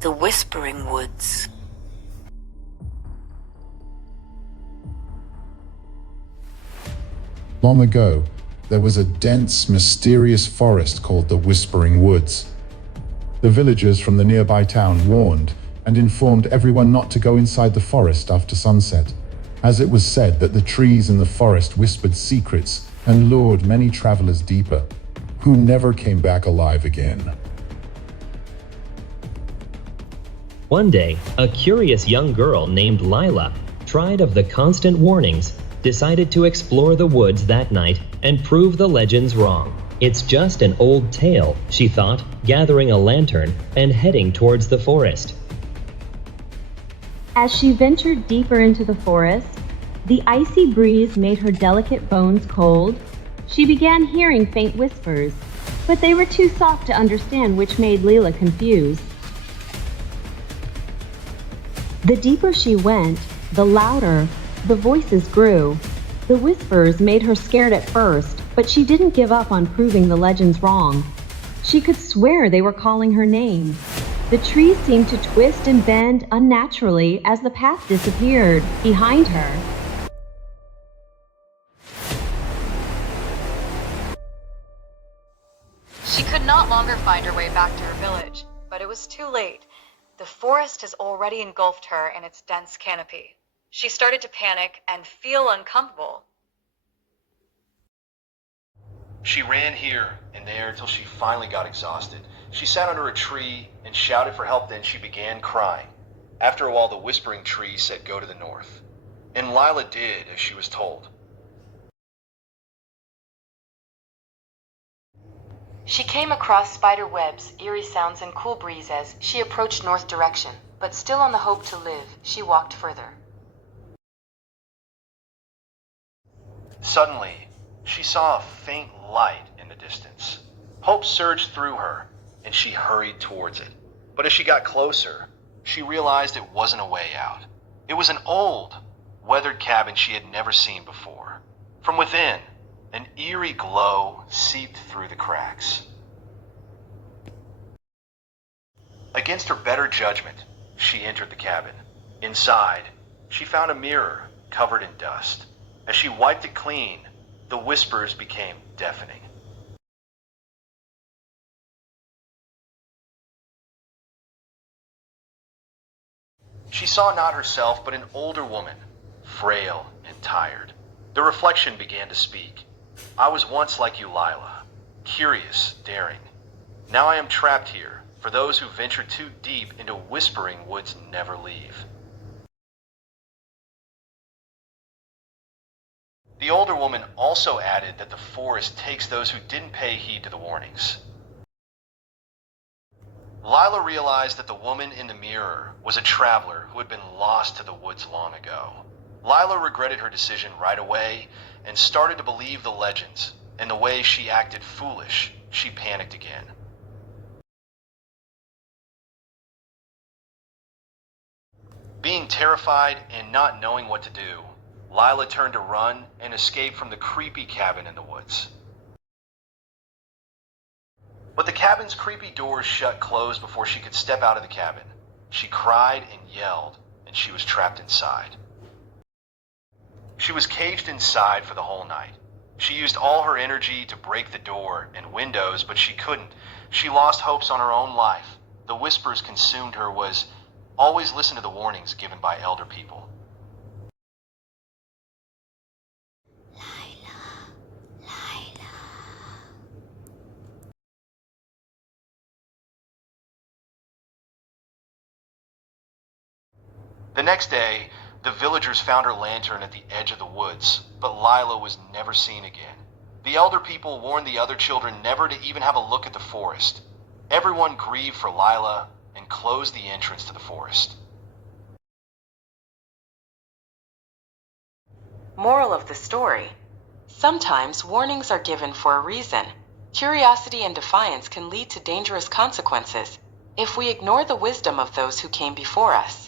The Whispering Woods. Long ago, there was a dense, mysterious forest called the Whispering Woods. The villagers from the nearby town warned and informed everyone not to go inside the forest after sunset, as it was said that the trees in the forest whispered secrets and lured many travelers deeper, who never came back alive again. One day, a curious young girl named Lila, tried of the constant warnings, decided to explore the woods that night and prove the legends wrong. It's just an old tale, she thought, gathering a lantern and heading towards the forest. As she ventured deeper into the forest, the icy breeze made her delicate bones cold. She began hearing faint whispers, but they were too soft to understand, which made Leela confused. The deeper she went, the louder the voices grew. The whispers made her scared at first, but she didn't give up on proving the legends wrong. She could swear they were calling her name. The trees seemed to twist and bend unnaturally as the path disappeared behind her. She could not longer find her way back to her village, but it was too late. The forest has already engulfed her in its dense canopy. She started to panic and feel uncomfortable. She ran here and there till she finally got exhausted. She sat under a tree and shouted for help, then she began crying. After a while, the whispering tree said go to the north. And Lila did as she was told. She came across spider webs, eerie sounds, and cool breeze as she approached north direction, but still on the hope to live, she walked further. Suddenly, she saw a faint light in the distance. Hope surged through her, and she hurried towards it. But as she got closer, she realized it wasn't a way out. It was an old, weathered cabin she had never seen before. From within, an eerie glow seeped through the cracks. Against her better judgment, she entered the cabin. Inside, she found a mirror covered in dust. As she wiped it clean, the whispers became deafening. She saw not herself, but an older woman, frail and tired. The reflection began to speak. I was once like you, Lila, curious, daring. Now I am trapped here, for those who venture too deep into Whispering Woods never leave. The older woman also added that the forest takes those who didn't pay heed to the warnings. Lila realized that the woman in the mirror was a traveler who had been lost to the woods long ago. Lila regretted her decision right away and started to believe the legends, and the way she acted foolish, she panicked again. Being terrified and not knowing what to do, Lila turned to run and escape from the creepy cabin in the woods. But the cabin's creepy doors shut closed before she could step out of the cabin. She cried and yelled, and she was trapped inside. She was caged inside for the whole night. She used all her energy to break the door and windows, but she couldn't. She lost hopes on her own life. The whispers consumed her was, always listen to the warnings given by elder people. The next day, the villagers found her lantern at the edge of the woods, but Lila was never seen again. The elder people warned the other children never to even have a look at the forest. Everyone grieved for Lila and closed the entrance to the forest. Moral of the story: sometimes warnings are given for a reason. Curiosity and defiance can lead to dangerous consequences if we ignore the wisdom of those who came before us.